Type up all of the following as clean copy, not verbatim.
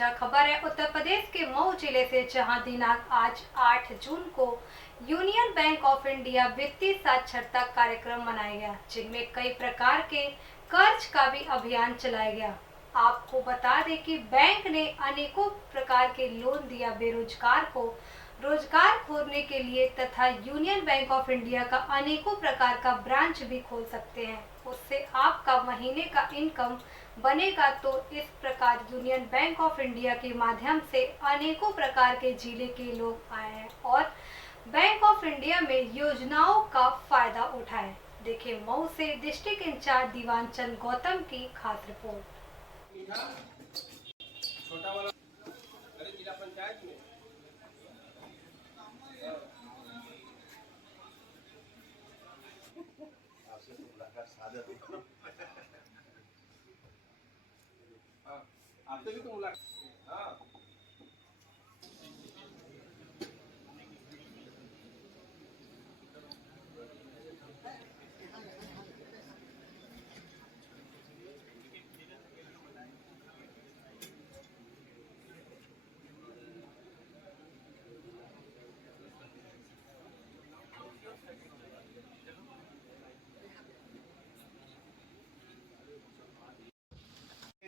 ताजा खबर है उत्तर प्रदेश के मऊ जिले से, जहां दिनांक आज 8 जून को यूनियन बैंक ऑफ इंडिया वित्तीय साक्षरता कार्यक्रम मनाया गया, जिनमें कई प्रकार के कर्ज का भी अभियान चलाया गया। आपको बता दें कि बैंक ने अनेकों प्रकार के लोन दिया बेरोजगार को रोजगार खोलने के लिए, तथा यूनियन बैंक ऑफ इंडिया का अनेकों प्रकार का ब्रांच भी खोल सकते हैं। उससे आपका महीने का इनकम बनेगा। तो इस प्रकार यूनियन बैंक ऑफ इंडिया के माध्यम से अनेकों प्रकार के जिले के लोग आए हैं और बैंक ऑफ इंडिया में योजनाओं का फायदा उठाए। देखिए मऊ से डिस्ट्रिक्ट इंचार्ज दीवान चंद गौतम की खास रिपोर्ट। छोटा वाला अरे जिला पंचायत में आपसे तो मुलाकात सादत है। हाँ, आपसे भी तो मुलाकात। हाँ,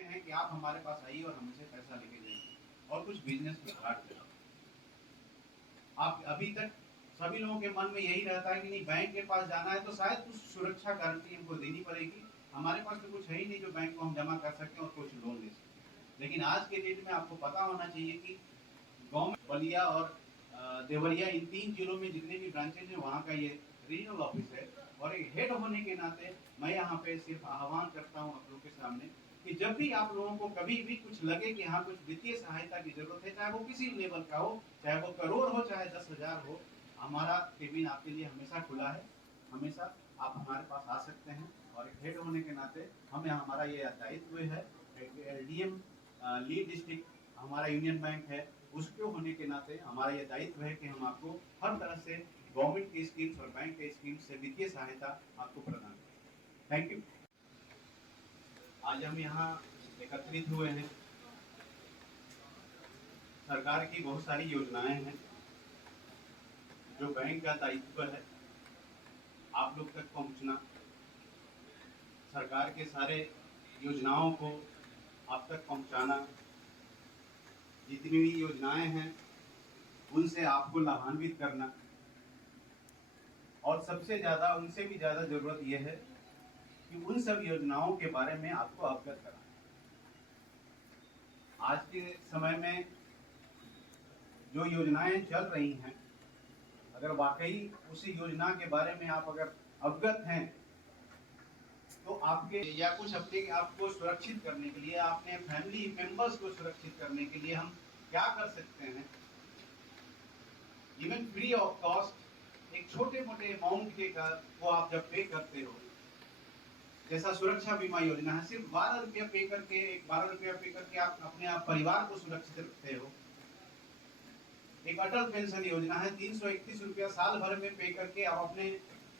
हैं कि आप हमारे पास आइए और हमसे पैसा लेके जाइए और कुछ बिजनेस स्टार्ट करें। आप अभी तक सभी लोगों के मन में यही रहता है कि नहीं, बैंक के पास जाना है तो शायद कुछ सुरक्षा गारंटी हमको देनी पड़ेगी। हमारे पास तो कुछ है ही नहीं जो बैंक को हम जमा कर सकते हैं और कुछ लोन ले सकते हैं। लेकिन आज के डेट में आपको पता होना चाहिए कि गाँव में बलिया और देवरिया, इन 3 जिलों में जितने भी ब्रांचेज हैं वहाँ का ये रीजनल ऑफिस है। और एक हेड होने के नाते मैं यहाँ पे सिर्फ आह्वान करता हूँ आप लोगों के सामने कि जब भी आप लोगों को कभी भी कुछ लगे कि हाँ कुछ वित्तीय सहायता की जरूरत है, चाहे वो किसी लेवल का हो, चाहे वो करोड़ हो, चाहे 10,000 हो, हमारा केबिन आपके लिए हमेशा खुला है। हमेशा आप हमारे पास आ सकते हैं। और एक हेड होने के नाते हमें हमारा ये दायित्व है, एलडीएम लीड डिस्ट्रिक्ट हमारा यूनियन बैंक है, उसके होने के नाते हमारा ये दायित्व है कि हम आपको हर तरह से गवर्नमेंट की स्कीम्स और बैंक के स्कीम्स से वित्तीय सहायता आपको प्रदान करें। Thank you. आज हम यहाँ एकत्रित हुए हैं। सरकार की बहुत सारी योजनाएं हैं जो बैंक का दायित्व है आप लोग तक पहुँचना, सरकार के सारे योजनाओं को आप तक पहुँचाना, जितनी भी योजनाएं हैं उनसे आपको लाभान्वित करना, और सबसे ज़्यादा उनसे भी ज़्यादा ज़रूरत यह है कि उन सब योजनाओं के बारे में आपको अवगत कराना। आज के समय में जो योजनाएं चल रही हैं, अगर वाकई उसी योजना के बारे में आप अगर अवगत हैं तो आपके या कुछ अपने आपको सुरक्षित करने के लिए, अपने फैमिली मेंबर्स को सुरक्षित करने के लिए हम क्या कर सकते हैं। इवन फ्री ऑफ कॉस्ट एक छोटे मोटे अमाउंट के को आप जब पे करते हो, जैसा सुरक्षा बीमा योजना है, सिर्फ 12 रुपया पे करके आप अपने आप परिवार को सुरक्षित रखते हो। एक अटल पेंशन योजना है, 331 रुपया साल भर में पे करके आप अपने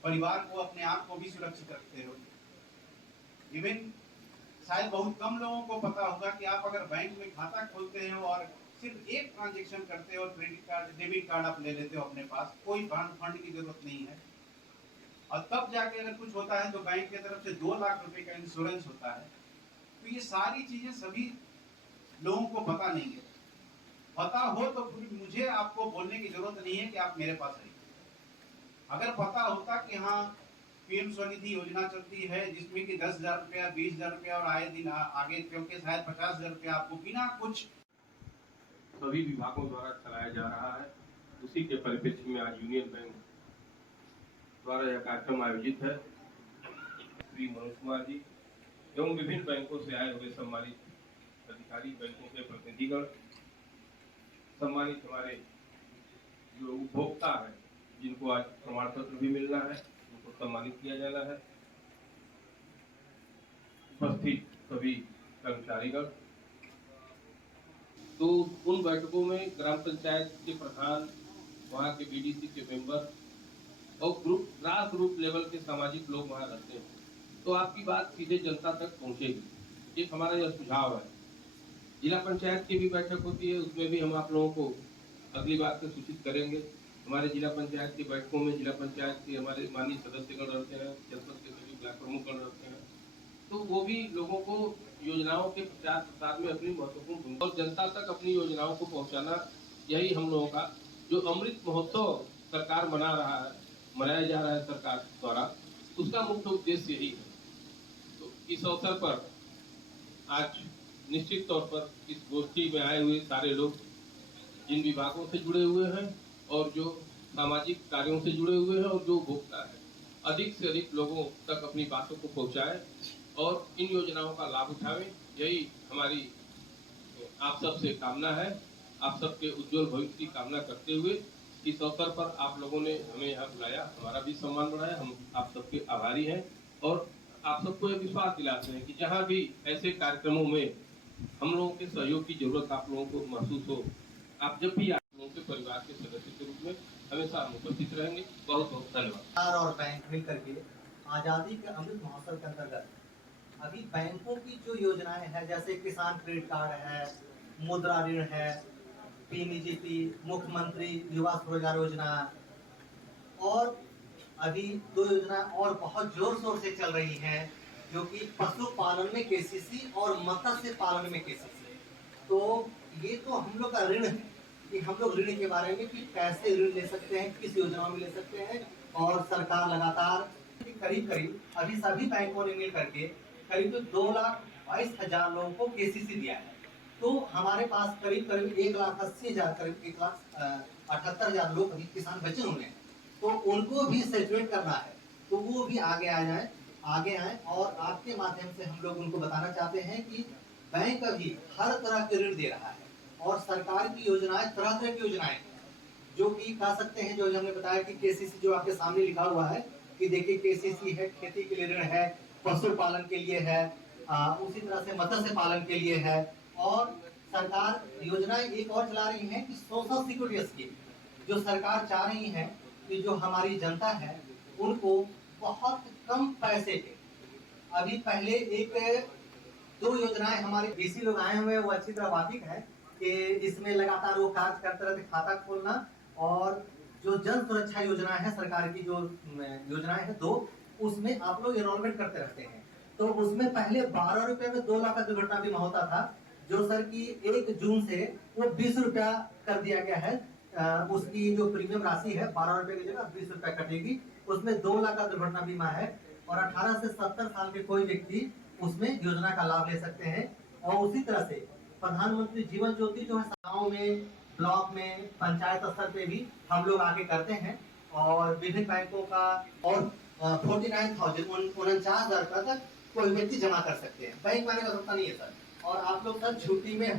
परिवार को, अपने आप को भी सुरक्षित रखते हो। इवन शायद बहुत कम लोगों को पता होगा कि आप अगर बैंक में खाता खोलते हो और सिर्फ एक ट्रांजेक्शन करते हो, क्रेडिट कार्ड डेबिट कार्ड आप ले लेते हो अपने पास, कोई फंड की जरूरत नहीं है, और तब जाके अगर कुछ होता है तो बैंक की तरफ से 2 लाख रुपए का इंश्योरेंस होता है। तो ये सारी चीजें सभी लोगों को पता नहीं है। पता हो तो मुझे आपको बोलने की जरूरत नहीं है कि आप मेरे पास आइए। अगर पता होता कि हाँ पीएम स्वनिधि योजना चलती है जिसमें कि 10,000 रुपया, 20,000 रुपया और आए दिन आगे चल के शायद 50,000 रुपया आपको बिना कुछ सभी विभागों द्वारा चलाया जा रहा है। उसी के परिप्रेक्ष्य में आज यूनियन बैंक द्वारा यह कार्यक्रम आयोजित है। श्री मनोज कुमार जी एवं विभिन्न बैंकों से आए हुए सम्मानित अधिकारी, बैंकों के प्रतिनिधिगण, सम्मानित हमारे जो उपभोक्ता है जिनको आज प्रमाण पत्र भी मिलना है, उनको सम्मानित किया जाना है। उपस्थित सभी कर्मचारीगण, तो उन बैठकों में ग्राम पंचायत के प्रधान, वहाँ के बीडीसी के मेंबर और ग्रास रूट लेवल के सामाजिक लोग वहाँ रहते हैं, तो आपकी बात सीधे जनता तक पहुँचेगी। एक हमारा यह सुझाव है। जिला पंचायत की भी बैठक होती है, उसमें भी हम आप लोगों को अगली बार से सूचित करेंगे। हमारे जिला पंचायत की बैठकों में जिला पंचायत के हमारे माननीय सदस्यगण रहते हैं, जनपद के सभी ब्लॉक प्रमुखगण रहते हैं, तो वो भी लोगों को योजनाओं के प्रचार प्रसार में अपनी महत्वपूर्ण भूमिका और जनता तक अपनी योजनाओं को पहुंचाना, यही हम लोगों का जो अमृत महोत्सव सरकार मनाया जा रहा है सरकार द्वारा, उसका मुख्य उद्देश्य यही है। तो इस अवसर पर आज निश्चित तौर पर इस गोष्ठी में आए हुए सारे लोग जिन विभागों से जुड़े हुए हैं और जो सामाजिक कार्यों से जुड़े हुए हैं और जो उपभोक्ता है, अधिक से अधिक लोगों तक अपनी बातों को पहुंचाएं और इन योजनाओं का लाभ उठावें, यही हमारी आप सबसे कामना है। आप सबके उज्जवल भविष्य की कामना करते हुए इस अवसर पर आप लोगों ने हमें यहाँ बुलाया, हमारा भी सम्मान बढ़ाया, हम आप सबके आभारी हैं और आप सबको यह विश्वास दिलाते हैं कि जहाँ भी ऐसे कार्यक्रमों में हम लोगों के सहयोग की जरूरत आप लोगों को महसूस हो, आप जब भी आप लोगों के परिवार के सदस्य के रूप में हमेशा हम उपस्थित रहेंगे। बहुत बहुत धन्यवाद। और बैंक मिल करके आज़ादी के अमृत महोत्सव के अंतर्गत अभी बैंकों की जो योजनाएं हैं, जैसे किसान क्रेडिट कार्ड है, मुद्रा ऋण है, पीएमजीपी, मुख्यमंत्री युवा स्वरोजगार योजना, और अभी 2 योजनाएं और बहुत जोर शोर से चल रही हैं, जो कि पशुपालन में केसीसी और मत्स्य पालन में केसीसी। तो ये तो हम लोग का ऋण है कि हम लोग ऋण के बारे में कि कैसे ऋण ले सकते हैं, किस योजना में ले सकते हैं, और सरकार लगातार करीब अभी सभी बैंकों ने मिल करके करीब 2,22,000 लोगों को केसीसी दिया है। तो हमारे पास करीब 1,80,000 करीब 1,78,000 लोग अभी किसान बचे हुए हैं, तो उनको भी सेचुरेट करना है, तो वो भी आगे आए और आपके माध्यम से हम लोग उनको बताना चाहते हैं कि बैंक अभी हर तरह के ऋण दे रहा है और सरकार की योजनाएं तरह तरह की योजनाएं जो कि कह सकते हैं, जो हमने बताया कि केसीसी जो आपके सामने लिखा हुआ है कि देखिए केसीसी है, खेती के लिए ऋण है, पशुपालन के लिए है, उसी तरह से मत्स्य पालन के लिए है, और सरकार योजनाएं एक और चला रही है कि सोशल सिक्योरिटी स्कीम, जो सरकार चाह रही है कि जो हमारी जनता है उनको बहुत कम पैसे पे, अभी पहले 1-2 योजनाएं हमारे डीसी लोग आए हुए हैं, वो अच्छी तरह वाकिफ है कि इसमें लगातार वो कार्य करते रहते, खाता खोलना, और जो जन सुरक्षा योजना है सरकार की, जो योजनाएं है 2, उसमें आप लोग एनरोलमेंट करते रहते हैं। तो उसमें पहले 12 रुपए में 2 लाख का दुर्घटना बीमा होता था, जो सर की 1 जून से वो 20 रुपया कर दिया गया है। उसकी जो प्रीमियम राशि है 12 रुपए की जगह 20 रुपया कटेगी, उसमें 2 लाख का दुर्घटना बीमा है, और 18 से 70 साल के कोई व्यक्ति उसमें योजना का लाभ ले सकते हैं। और उसी तरह से प्रधानमंत्री जीवन ज्योति जो है गाँव में, ब्लॉक में, पंचायत स्तर पे भी हम लोग आके करते हैं, और विभिन्न बैंकों का, और 49,000 तक कोई व्यक्ति जमा कर सकते हैं, बैंक में आने का आवश्यकता नहीं है सर। और आप लोग सर छुट्टी में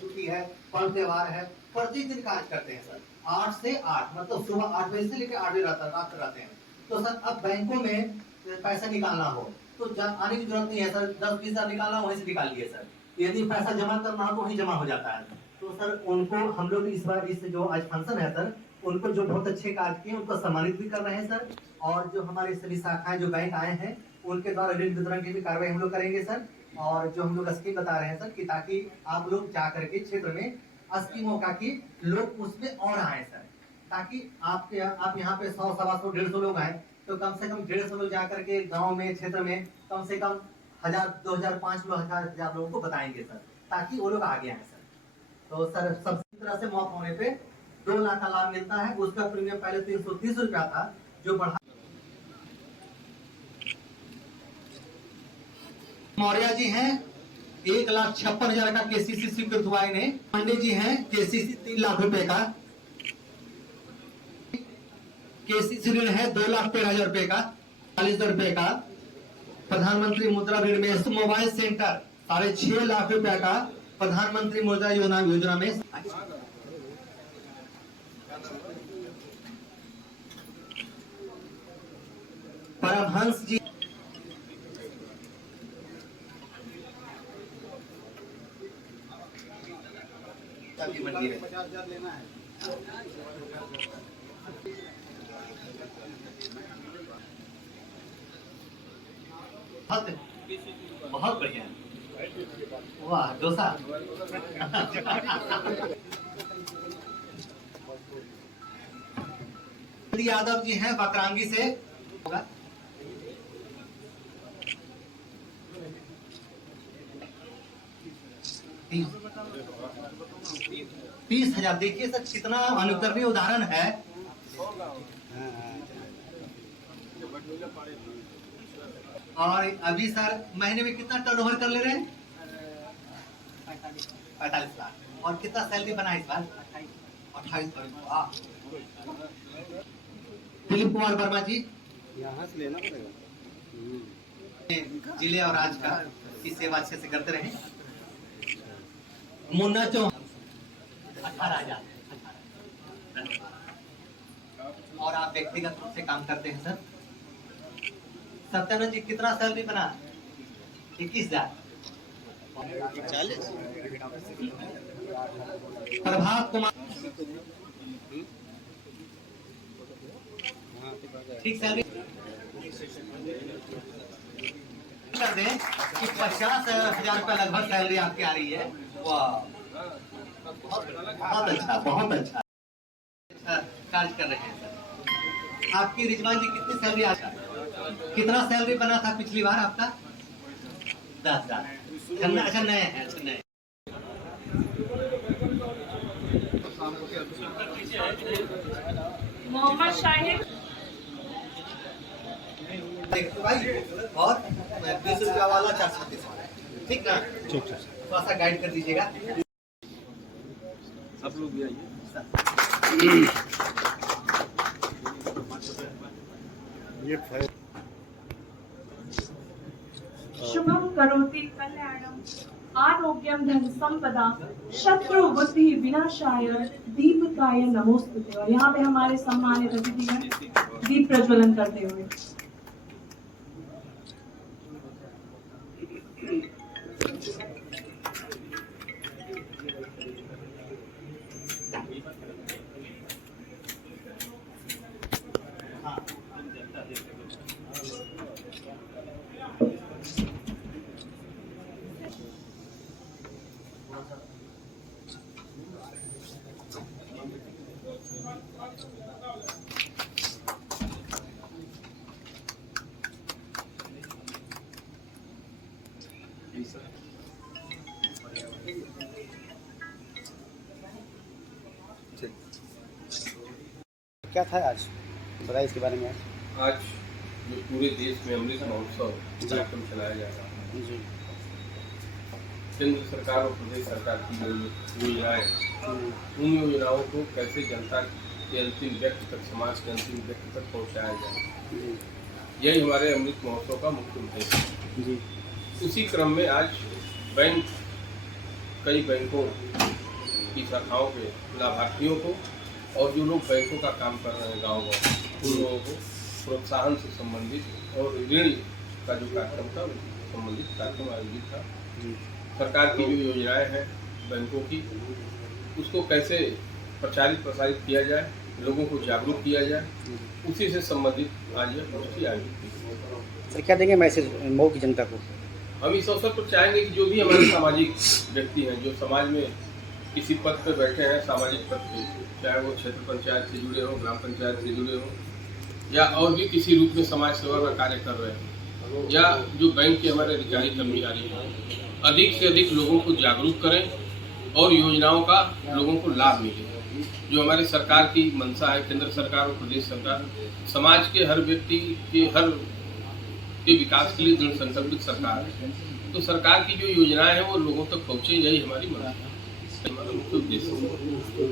छुट्टी है, पर्व त्योहार है, प्रतिदिन कार्य करते हैं सर, 8 से 8, मतलब सुबह 8 बजे से लेकर 8 बजे रात तक रहते हैं। तो सर अब बैंकों में पैसा निकालना हो तो आने की जरूरत नहीं है सर, 10-20 हज़ार निकालना वहीं से निकाल लिए सर, यदि पैसा जमा करना हो तो वहीं जमा हो जाता है। तो सर उनको हम लोग इस बार इस जो आज फंक्शन है सर, उनको जो बहुत अच्छे कार्य किए उनको सम्मानित भी कर रहे हैं सर, और जो हमारी सभी शाखाएं जो बैंक आए हैं उनके द्वारा ऋण वितरण की भी कार्रवाई हम लोग करेंगे सर। और जो हम लोग स्कीम बता रहे हैं सर कि ताकि आप लोग जा करके क्षेत्र में स्कीमों का कि लोग उसमें और आए सर, ताकि आप यहाँ पे 100, 125, 150 लोग आए तो कम से कम 150 लोग जाकर के गाँव में, क्षेत्र में कम से कम 1,000, 2,000, 5,000 लोगों को बताएंगे सर, ताकि वो लोग आगे आए सर। तो सर सबसे तरह से मौत होने पे 2 लाख का लाभ मिलता है, उसका प्रीमियम पहले 330 रुपया था, जो बढ़ा। मौर्य जी हैं 1,56,000 का केसीसी स्वीकृत हुआ इन्हें। पांडे जी हैं केसीसी 3 लाख रुपए का, केसीसी ऋण है 2,13,000 रुपए का, 40,000 रुपए का। प्रधानमंत्री मुद्रा ऋण में मोबाइल सेंटर 6.5 लाख रुपए का, प्रधानमंत्री मुद्रा योजना में। परमहंस जी मंडी है, 50,000 लेना है। बहुत बढ़िया है। वाह डोसा। यादव जी हैं बकरांगी से, होगा 30,000। देखिए सर कितना अनुकरणीय उदाहरण है। और अभी सर महीने में कितना टर्नओवर कर ले रहे हैं? 45 लाख। और कितना सैलरी बना इस बार? 28 लाख। दिलीप कुमार वर्मा जी यहाँ से लेना पड़ेगा। जिले और राज्य का की सेवा अच्छे से करते रहे। मुन्ना चौहान 18,000। और आप व्यक्तिगत रूप से काम करते हैं सर। सत्यानंद जी कितना सैलरी बना? 21,000। 40। प्रभात कुमार ठीक सैलरी कर दें कि 50,000 रुपया लगभग सैलरी आपकी आ रही है। वाह बहुत अच्छा, बहुत अच्छा कार्य कर रहे हैं सर। आपकी रिजवान जी कितनी सैलरी आता? कितना सैलरी बना था पिछली बार आपका? 10,000। अच्छा नए हैं, अच्छा नए। मोहम्मद शाहिद भाई और 20 रुपया वाला 436 वाला, ठीक ना? थोड़ा सा गाइड कर दीजिएगा। सब लोग भी आइए। शुभम करोति कल्याणम आरोग्यम धन संपदा शत्रु बुद्धि विनाशाय दीपकाय नमोस्तुते। और यहाँ पे हमारे सम्मानित अतिथिगण दीप प्रज्वलन करते हुए क्या था आज, बताइए इसके बारे में। आज जो पूरे देश में अमृत महोत्सव कार्यक्रम चलाया जा रहा है, जी केंद्र सरकार और प्रदेश सरकार की जो योजनाएं, उन योजनाओं को कैसे जनता के अंतिम व्यक्ति तक, समाज के अंतिम व्यक्ति तक पहुंचाया जाए, जी यही हमारे अमृत महोत्सव का मुख्य उद्देश्य है। जी। उसी क्रम में आज बैंक कई बैंकों की शाखाओं के लाभार्थियों को और जो लोग बैंकों का काम कर रहे हैं गाँव-गाँव, उन लोगों को प्रोत्साहन से संबंधित और ऋण का जो कार्यक्रम था उससे संबंधित कार्यक्रम आयोजित था। सरकार की जो योजनाएं हैं बैंकों की, उसको कैसे प्रचारित प्रसारित किया जाए, लोगों को जागरूक किया जाए, उसी से संबंधित आज यह गोष्ठी आयोजित की। सर क्या देंगे मैसेज मऊ की जनता को? हम इस अवसर पर चाहेंगे कि जो भी हमारे सामाजिक व्यक्ति हैं, जो समाज में किसी पद पर बैठे हैं, सामाजिक पद पे, चाहे वो क्षेत्र पंचायत से जुड़े हों, ग्राम पंचायत से जुड़े हों, या और भी किसी रूप में समाज सेवा का कार्य कर रहे हैं, या जो बैंक के हमारे अधिकारी कर्मचारी हैं, अधिक से अधिक लोगों को जागरूक करें और योजनाओं का लोगों को लाभ मिले। जो हमारे सरकार की मंशा है, केंद्र सरकार और प्रदेश सरकार समाज के हर व्यक्ति के विकास के लिए दृढ़ संकल्पित सरकार है। तो सरकार की जो योजनाएं हैं वो लोगों तक पहुँचे, यही हमारी मंशा है, हमारा मुख्य उद्देश्य है।